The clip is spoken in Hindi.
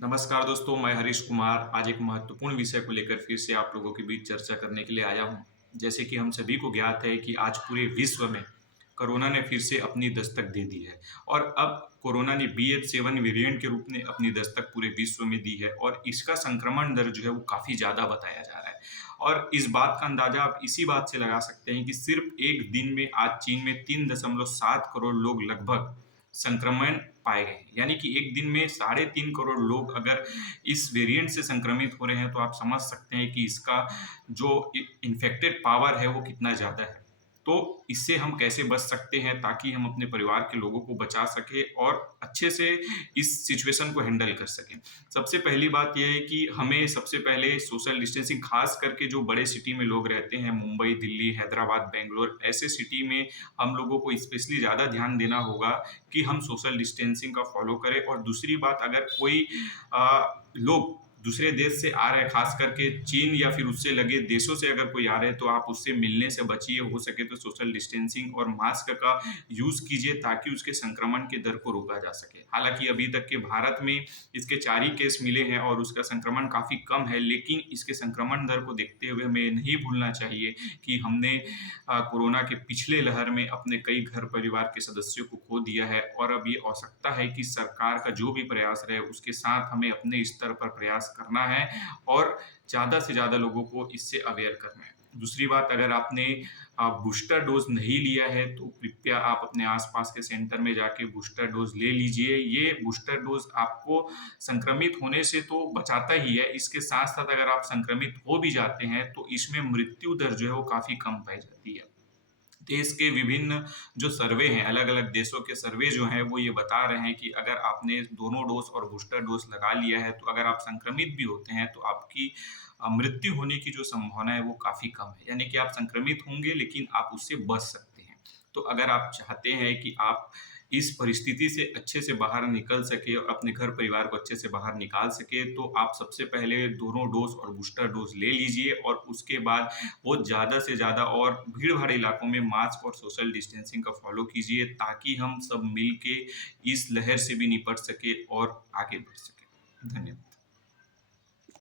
नमस्कार दोस्तों, मैं हरीश कुमार आज एक महत्वपूर्ण विषय को लेकर फिर से आप लोगों के बीच चर्चा करने के लिए आया हूं। जैसे कि हम सभी को ज्ञात है कि आज पूरे विश्व में कोरोना ने फिर से अपनी दस्तक दे दी है और अब कोरोना ने BF7 वेरिएंट के रूप में अपनी दस्तक पूरे विश्व में दी है और इसका संक्रमण दर जो है वो काफ़ी ज़्यादा बताया जा रहा है। और इस बात का अंदाज़ा आप इसी बात से लगा सकते हैं कि सिर्फ एक दिन में आज चीन में 3.7 करोड़ लोग लगभग संक्रमण पाए गए हैं। यानी कि एक दिन में 3.5 करोड़ लोग अगर इस वेरिएंट से संक्रमित हो रहे हैं, तो आप समझ सकते हैं कि इसका जो इन्फेक्टेड पावर है वो कितना ज़्यादा है। तो इससे हम कैसे बच सकते हैं ताकि हम अपने परिवार के लोगों को बचा सकें और अच्छे से इस सिचुएशन को हैंडल कर सकें। सबसे पहली बात ये है कि हमें सबसे पहले सोशल डिस्टेंसिंग, खास करके जो बड़े सिटी में लोग रहते हैं, मुंबई, दिल्ली, हैदराबाद, बैंगलोर, ऐसे सिटी में हम लोगों को स्पेशली ज़्यादा ध्यान देना होगा कि हम सोशल डिस्टेंसिंग का फॉलो करें। और दूसरी बात, अगर कोई लोग दूसरे देश से आ रहे हैं, खास करके चीन या फिर उससे लगे देशों से अगर कोई आ रहे हैं, तो आप उससे मिलने से बचिए। हो सके तो सोशल डिस्टेंसिंग और मास्क का यूज़ कीजिए ताकि उसके संक्रमण के दर को रोका जा सके। हालांकि अभी तक के भारत में इसके 4 ही केस मिले हैं और उसका संक्रमण काफ़ी कम है, लेकिन इसके संक्रमण दर को देखते हुए हमें नहीं भूलना चाहिए कि हमने कोरोना के पिछले लहर में अपने कई घर परिवार के सदस्यों को खो दिया है और अब ये आवश्यकता है कि सरकार का जो भी प्रयास रहे उसके साथ हमें अपने स्तर पर प्रयास करना है और ज़्यादा से ज़्यादा लोगों को इससे अवेयर करना है। दूसरी बात, अगर आपने बूस्टर डोज नहीं लिया है तो कृपया आप अपने आसपास के सेंटर में जाके बूस्टर डोज ले लीजिए। ये बूस्टर डोज आपको संक्रमित होने से तो बचाता ही है, इसके साथ-साथ अगर आप संक्रमित हो भी जाते हैं तो इसमें मृत्यु दर जो है वो काफ़ी कम पाई जाती है। देश के विभिन्न जो सर्वे हैं, अलग-अलग देशों के सर्वे जो हैं, वो ये बता रहे हैं कि अगर आपने दोनों डोज़ और बूस्टर डोज़ लगा लिया है, तो अगर आप संक्रमित भी होते हैं, तो आपकी मृत्यु होने की जो संभावना है, वो काफ़ी कम है। यानी कि आप संक्रमित होंगे, लेकिन आप उससे बच सकते हैं। तो अगर आप चाहते हैं कि आप इस परिस्थिति से अच्छे से बाहर निकल सकें और अपने घर परिवार को अच्छे से बाहर निकाल सकें, तो आप सबसे पहले दोनों डोज़ और बूस्टर डोज़ ले लीजिए और उसके बाद वो ज़्यादा से ज़्यादा और भीड़-भाड़ इलाकों में मास्क और सोशल डिस्टेंसिंग का फ़ॉलो कीजिए ताकि हम सब मिल के इस लहर से भी निपट सकें और आगे बढ़ सकें। धन्यवाद।